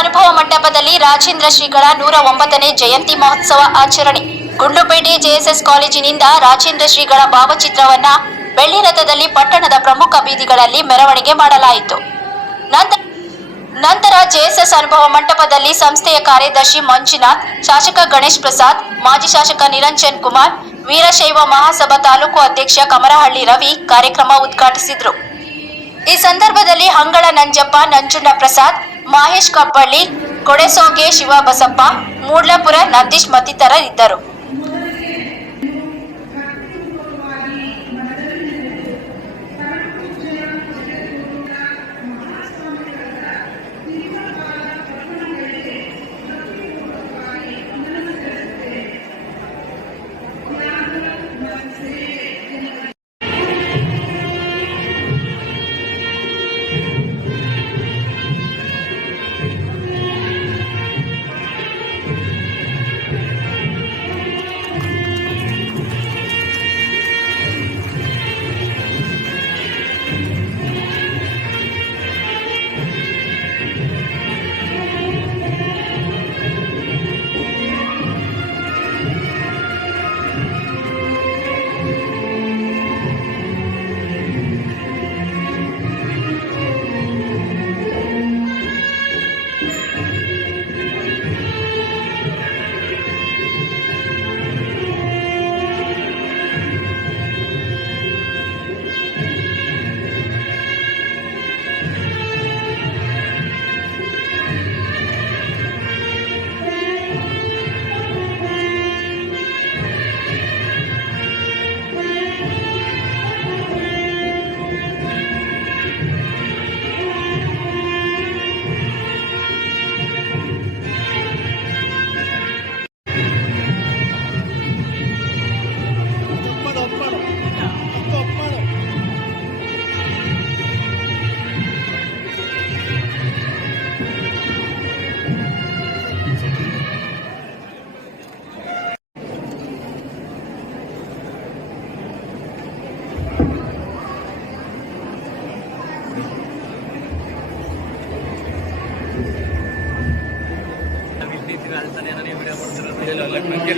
ಅನುಭವ ಮಂಟಪದಲ್ಲಿ ರಾಜೇಂದ್ರ ಶ್ರೀಗಳ 109ನೇ ಜಯಂತಿ ಮಹೋತ್ಸವ ಆಚರಣೆ. ಗುಂಡ್ಲುಪೇಟೆ ಜೆಎಸ್ಎಸ್ ಕಾಲೇಜಿನಿಂದ ರಾಜೇಂದ್ರ ಶ್ರೀಗಳ ಭಾವಚಿತ್ರವನ್ನ ಬೆಳ್ಳಿ ರಥದಲ್ಲಿ ಪಟ್ಟಣದ ಪ್ರಮುಖ ಬೀದಿಗಳಲ್ಲಿ ಮೆರವಣಿಗೆ ಮಾಡಲಾಯಿತು. ನಂತರ ಜೆಎಸ್ಎಸ್ ಅನುಭವ ಮಂಟಪದಲ್ಲಿ ಸಂಸ್ಥೆಯ ಕಾರ್ಯದರ್ಶಿ ಮಂಜುನಾಥ್, ಶಾಸಕ ಗಣೇಶ್ ಪ್ರಸಾದ್, ಮಾಜಿ ಶಾಸಕ ನಿರಂಜನ್ ಕುಮಾರ್, ವೀರಶೈವ ಮಹಾಸಭಾ ತಾಲೂಕು ಅಧ್ಯಕ್ಷ ಕಮರಹಳ್ಳಿ ರವಿ ಕಾರ್ಯಕ್ರಮ ಉದ್ಘಾಟಿಸಿದರು. ಈ ಸಂದರ್ಭದಲ್ಲಿ ಹಂಗಳ ನಂಜಪ್ಪ, ನಂಜುಂಡ ಪ್ರಸಾದ್, ಮಹೇಶ್ ಕಬ್ಬಳ್ಳಿ, ಕೊಡೆಸೋಗೆ ಶಿವಬಸಪ್ಪ, ಮೂಡ್ಲಪುರ ನಂದೀಶ್ ಮತ್ತಿತರರಿದ್ದರು.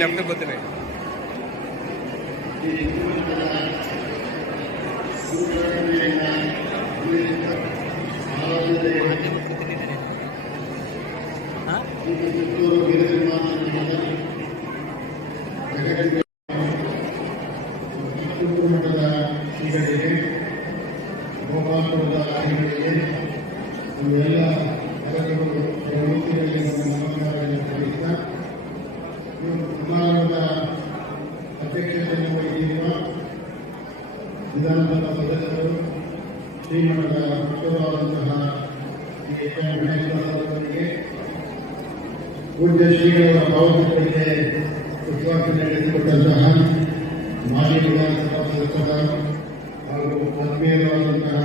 ಲೆಫ್ಟ್ ಬರ್ತೀನಿ. ಅಧ್ಯಕ್ಷತೆಯನ್ನು ವಹಿಸಿರುವ ವಿಧಾನಸಭಾ ಸದಸ್ಯರು ಶ್ರೀಮಠದ ಮುಖ್ಯವಾದಂತಹ ಗಣೇಶರಿಗೆ ಪೂಜ್ಯ ಶ್ರೀಗಳ ಭಾವಚಿತ್ರಕ್ಕೆ ಪುಷ್ಪಾರ್ಚನೆ ನಡೆಸಿಕೊಟ್ಟಂತಹ ಮಾಜಿ ವಿಧಾನಸಭಾ ಸದಸ್ಯರ ಹಾಗೂ ಆತ್ಮೀಯರಾದಂತಹ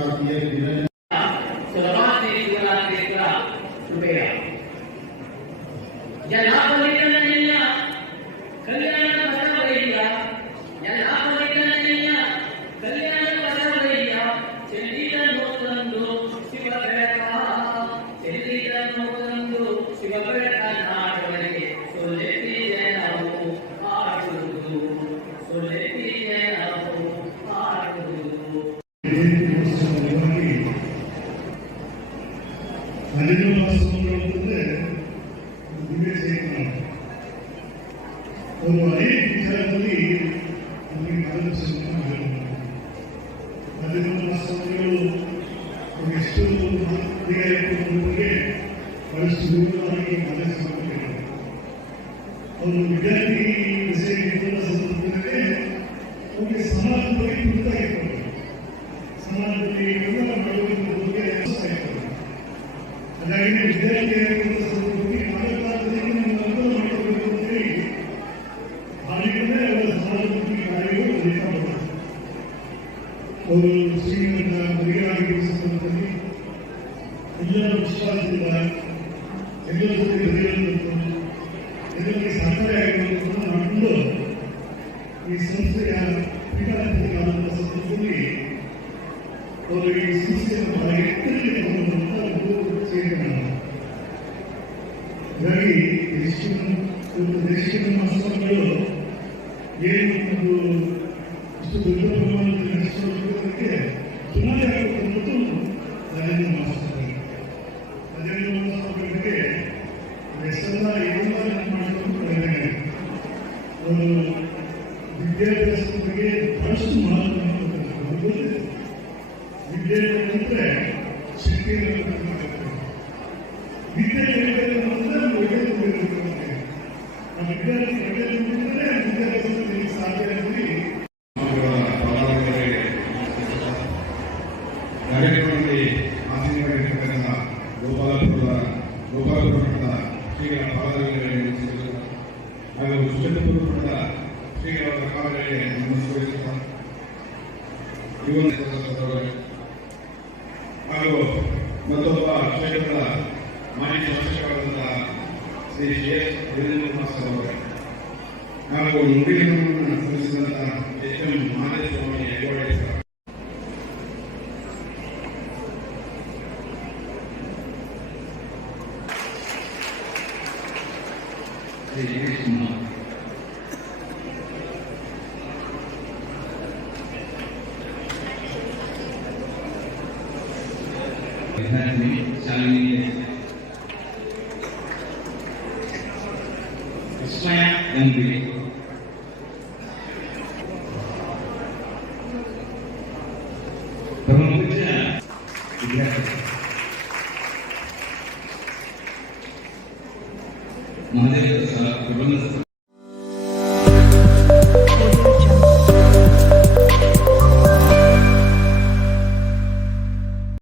ಒಂದು ಅನೇಕ ವಿಚಾರದಲ್ಲಿ ನಮಗೆ ಮಾರ್ಗದರ್ಶನ ಮಾಡಬೇಕು. ಮಾಸ್ತರುಗಳು ಎಷ್ಟು ಬಗ್ಗೆ ಬಹಳಷ್ಟು ವಿವರವಾಗಿ ಮಾರ್ಗದರ್ಶನ ಮಾಡಬೇಕು. ಅವರು ವಿದ್ಯಾರ್ಥಿ ವಿಷಯ ಸಂದರ್ಭದಲ್ಲಿ ಅವರಿಗೆ ಸಮಾಜದ ಬಗ್ಗೆ ಗೊತ್ತಾಗಿರ್ತಾರೆ. ಸಮಾಜದಲ್ಲಿ ಎಲ್ಲ ಮಾಡುವುದರ ಬಗ್ಗೆ ಇರ್ತದೆ. ಹಾಗಾಗಿ ವಿದ್ಯಾರ್ಥಿಯಾಗಿರುವ ಸಂದರ್ಭದಲ್ಲಿ ಅವರು ಶ್ರೀಮಂತ ಮದುವೆಯಾಗಿರುವ ಸಂದರ್ಭದಲ್ಲಿ ಎಲ್ಲರ ವಿಶ್ವಾಸದಿಂದ ಎಲ್ಲರ ಜೊತೆ ಬೆರೆಯುವಂಥದ್ದು, ಎಲ್ಲರಿಗೆ ಸಹಕಾರಿಯಾಗಿರುವಂಥದ್ದು ಮಾಡಿಕೊಂಡು ಈ ಸಂಸ್ಥೆಯ ಪೀಠಾಧಿಪತಿಗಳಾದಂಥ ಸಂದರ್ಭದಲ್ಲಿ ಅವರು ಈ ಸಂಸ್ಥೆಯನ್ನು ಬಹಳ ಎತ್ತರಕ್ಕೆ ತಗೊಂಡಂಥ ಒಂದು ಸೇವೆ. ಹಾಗಾಗಿ ದೇಶಕ್ಕೆ ನಮ್ಮ ಆಸ್ಪತ್ರೆಗಳು ಏನು ಒಂದು ಇಷ್ಟು ದೊಡ್ಡ ಪ್ರಮಾಣದಲ್ಲಿ ನಡೆಸೋದಕ್ಕೆ ಸುಮಾರು ಆಗುವಂಥದ್ದು ರಾಜೇಂದ್ರ ಆಸ್ಪತ್ರೆ. ರಾಜೇಂದ್ರ ಆಸ್ಪತ್ರೆಗೆ ಹೆಸರನ್ನ ಏನನ್ನ ಮಾಡಿಕೊಂಡು ಪ್ರಯೋಜನ ಅವರು ವಿದ್ಯಾಭ್ಯಾಸದ ಬಗ್ಗೆ ಬಹಳಷ್ಟು ಮಹತ್ವ ವಿದ್ಯಾರ್ಥಿ ಶಕ್ತಿ ವಿದ್ಯೆ ಆ ವಿದ್ಯಾರ್ಥಿ ವಿದ್ಯಾಭ್ಯಾಸದಲ್ಲಿ ಸಾಧ್ಯ ಕಾರ್ಯಕ್ರಮದಲ್ಲಿ ಆಸೀನರಾಗಿರ್ತಕ್ಕಂಥ ಗೋಪಾಲಪುರ ಮಠದ ಶ್ರೀಗಳ ಪಾದಗಳಿಗೆ ಹಾಗೂ ಸುಚಂದ್ರಪುರ ಮಠದ ಶ್ರೀಗಳ ಪಾದಗಳಿಗೆ ನಮಸ್ಕರಿಸುತ್ತಾ ಹಾಗೂ ಮತ್ತೊಬ್ಬ ಕ್ಷೇತ್ರದ ಮಾಜಿ ಶಾಸಕರಾದಂತಹ ಶ್ರೀ ಎಸ್ ವೀರೇಂದ್ರ ಕುಮಾರ್ ಅವರೇ ಹಾಗೂ ನುಡಿಗಳನ್ನು ಸಲ್ಲಿಸಿದಂತಹ ಎಚ್.ಎಂ. ಮಹದೇವಸ್ವಾಮಿ ಹೆಗ್ಗೋಡೆ ಸರ್ विद्यार्थी शालिनी विस्मय गंभीर प्रमुख विद्यार्थी महादेव प्रबंध